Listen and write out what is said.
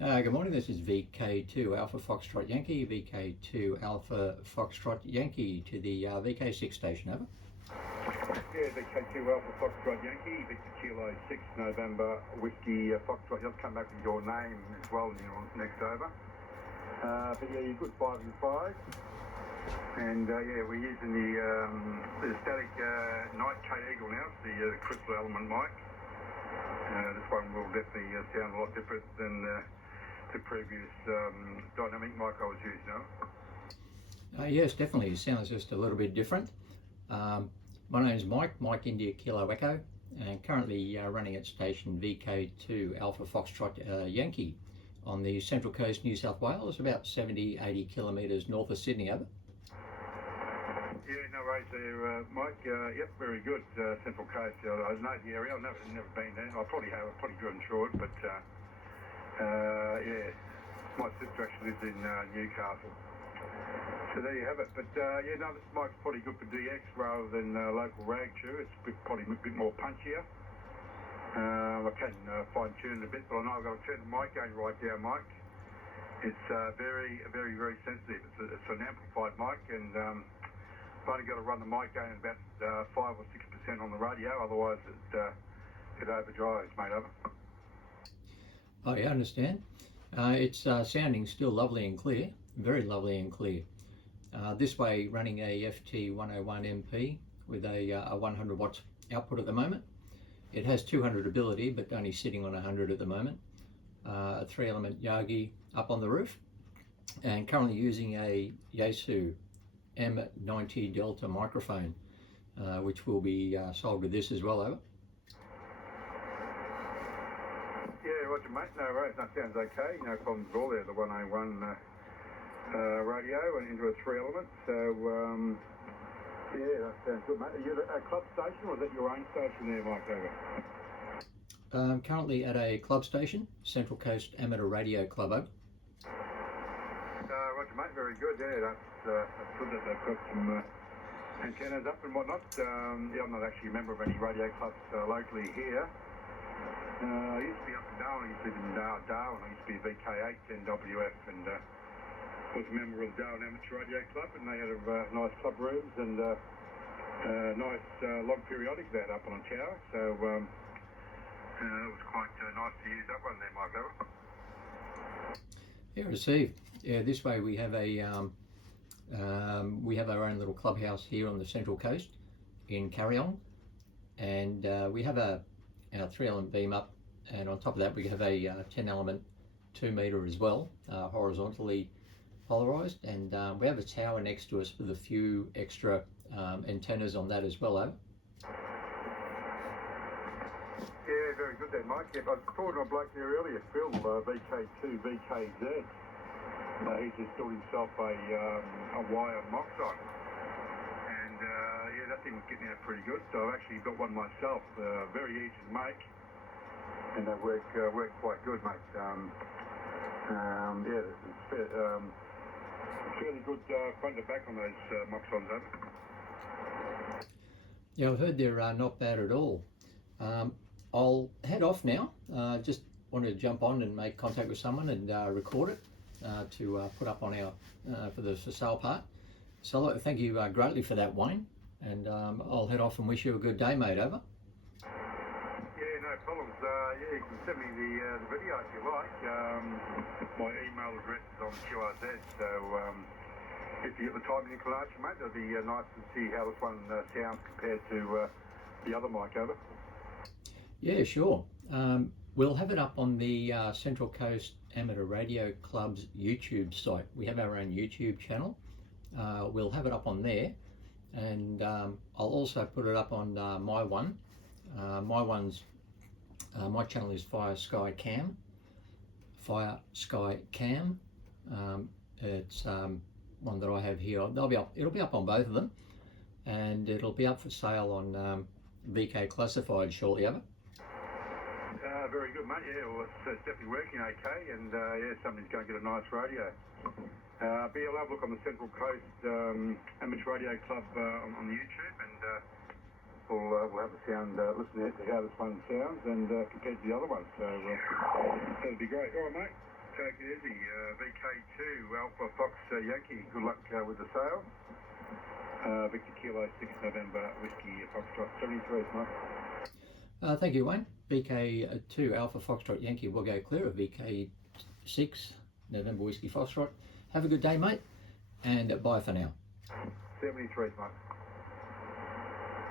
Good morning, this is VK2 Alpha Foxtrot Yankee, VK2 Alpha Foxtrot Yankee to the VK6 station, over. Yeah, VK2 Alpha Foxtrot Yankee, Victor Kilo 6 November Whiskey Foxtrot. You'll come back with your name as well in your next over. But yeah, you're good 5 and 5. And yeah, we're using the static Night K-Eagle now, it's the crystal element mic. This one will definitely sound a lot different than the previous dynamic mic I was using. Yes, definitely. It sounds just a little bit different. My name is Mike India Kilo Echo, and currently running at station VK2 Alpha Foxtrot Yankee on the Central Coast, New South Wales, about 70-80 kilometres north of Sydney, over. Yeah, no worries there, Mike. Yep, very good. Central Coast. I know the area. I've never been there. I probably have. I've probably driven through it, but yeah, my sister actually lives in Newcastle. So there you have it. But yeah, no, this mic's probably good for DX rather than local rag chew. It's probably a bit more punchier. I can fine tune it a bit, but I know I've got to turn the mic gain right down, Mike. It's very sensitive. It's an amplified mic, and I've only got to run the mic gain about 5 or 6% on the radio, otherwise it overdrives, mate. Over. Oh, yeah, I understand. It's sounding still lovely and clear, very lovely and clear. This way, running a FT-101MP with a 100 watts output at the moment. It has 200 ability, but only sitting on 100 at the moment. A 3-element Yagi up on the roof, and currently using a YAESU M90-D Microphone, which will be sold with this as well, over. Yeah, roger, mate. No worries. That sounds okay. No problems at all there. The 101 radio and into a 3-element. So yeah, that sounds good, mate. Are you at a club station, or is that your own station there, Mike? Over. Currently at a club station, Central Coast Amateur Radio Club, over. Roger, mate. Very good. Yeah, that's good that they've got some antennas up and whatnot. Yeah, I'm not actually a member of any radio clubs locally here. I used to be up in Darwin. I used to live in Darwin. I used to be VK8 NWF, and was a member of the Darwin Amateur Radio Club, and they had nice club rooms and nice log periodic that up on a tower. So it was quite nice to use that one there, Mike. Over. Yeah, received. Yeah, this way we have our own little clubhouse here on the Central Coast in Kariong, and we have our 3-element beam up, and on top of that we have a 10-element 2-meter as well, horizontally polarized, and we have a tower next to us with a few extra antennas on that as well, over. Yeah, very good there, Mike. Yeah, I was talking to a bloke there earlier, Phil, VK2, VKZ. He's installed himself a wire moxide, and yeah, that thing was getting out pretty good. So I've actually got one myself, very easy to make, and they work quite good, mate. Yeah, it's fairly good front to back on those moxons, over. Yeah, I've heard they're not bad at all. I'll head off now. Just wanted to jump on and make contact with someone and record it to put up on our for the for sale part. So thank you greatly for that, Wayne, and I'll head off and wish you a good day, mate. Over. Yeah, no problems. Yeah, you can send me the video if you like. My email address is on QRZ, so if you get the time and inclination, mate, it'll be nice to see how this one sounds compared to the other mic, over. Yeah, sure. We'll have it up on the Central Coast Amateur Radio Club's YouTube site. We have our own YouTube channel. We'll have it up on there, and I'll also put it up on my one. My channel is Fire Sky Cam. It's one that I have here. It'll be up on both of them, and it'll be up for sale on VK Classified shortly, over. Very good, mate. Yeah, well, it's definitely working okay, and yeah, somebody's going to get a nice radio. But yeah, I'll have a look on the Central Coast Amateur Radio Club on the YouTube, and we'll have a sound, listen to how this one sounds and compared to the other one. So that'd be great. All right, mate. take it easy. VK2 Alpha Fox Yankee. Good luck with the sale. Victor Kilo 6 November Whiskey Foxtrot 73, mate. Thank you, Wayne. VK2 Alpha Foxtrot Yankee will go clear of VK6 November Whiskey Foxtrot. Have a good day, mate, and bye for now. 73, mate.